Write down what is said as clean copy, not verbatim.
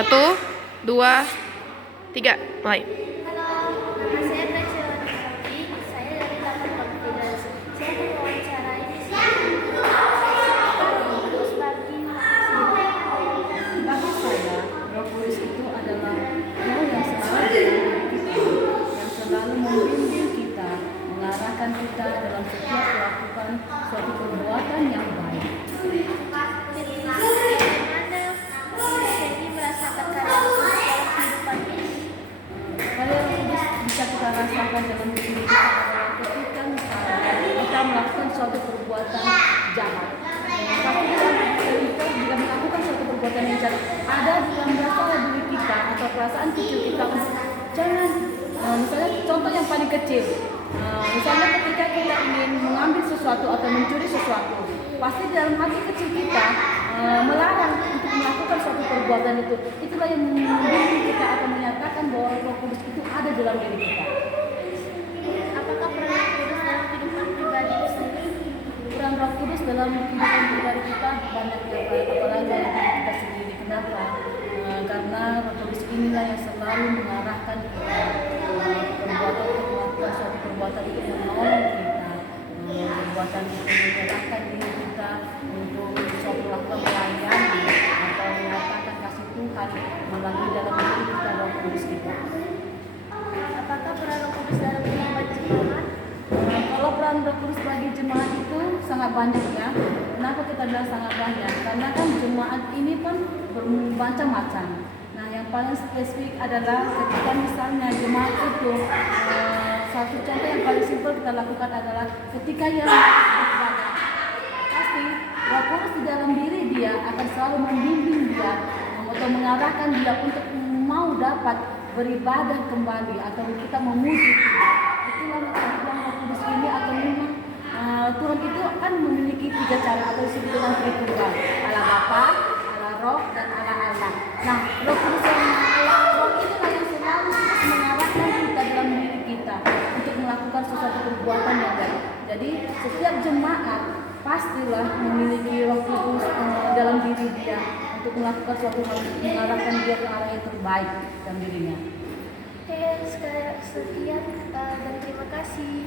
1, 2, 3, mulai. Halo, nama saya Gracia Wanti. Saya dari Taman Konfidence. Saya mewawancarai terus bagi Bagi saya, Roh Kudus itu adalah Roh yang selalu yang selalu membimbing kita, mengarahkan kita dalam setiap melakukan suatu perbuatan yang baik. bagaimana ini merasa terkadang dalam kehidupan ini. Karya Roh Kudus bisa kita rasakan dalam diri kita adalah ketika kita melakukan suatu perbuatan jahat. Tapi kita bila melakukan suatu perbuatan yang jahat, ada dalam rasa diri kita atau perasaan kecil kita jangan, misalnya contoh yang paling kecil, misalnya ketika kita ingin mengambil sesuatu atau mencuri sesuatu, pasti dalam hati kecil kita melarang untuk melakukan suatu perbuatan itu. Itulah yang membimbing kita atau menyatakan bahwa Roh Kudus itu ada dalam diri kita. Apakah peran Roh Kudus dalam kehidupan pribadi sendiri? Peran Roh Kudus dalam kehidupan pribadi kita banyak ya, apalagi dalam diri kita sendiri. Kenapa? Karena Roh Kudus inilah yang selalu mengarahkan kita perbuatan untuk melakukan suatu perbuatan itu, menolong kita, perbuatan itu mengerahkan diri kita untuk suatu melakukan pelayanan atau menyatakan kasih Tuhan melalui dalam diri kita Roh Kudus kita. Apakah peran Roh Kudus dalam kehidupan jemaat? Kalau peran Roh Kudus bagi jemaat itu sangat banyak ya. Kenapa kita bilang sangat banyak? Karena kan jemaat ini pun bermacam-macam. Nah, yang paling spesifik adalah ketika misalnya jemaat itu satu contoh yang paling simpel kita lakukan adalah ketika yang beribadah. Pasti Roh Kudus di dalam diri dia akan selalu membimbing dia atau mengarahkan dia untuk mau dapat beribadah kembali atau kita memuji Tuhan. Itulah Roh Kudus ini atau memang Tuhan itu kan memiliki 3 cara atau disebut dengan Tritunggal, Allah Bapa, Allah Roh, dan Allah Allah. Nah, Roh Kudus yang Allah Roh inilah yang selalu mengarahkan kita dalam diri kita untuk melakukan sesuatu perbuatan yang baik. Jadi setiap jemaat pastilah memiliki Roh Kudus dalam diri dia untuk melakukan suatu hal, mengarahkan dia ke arah yang terbaik dalam dirinya. Sekian dan terima kasih.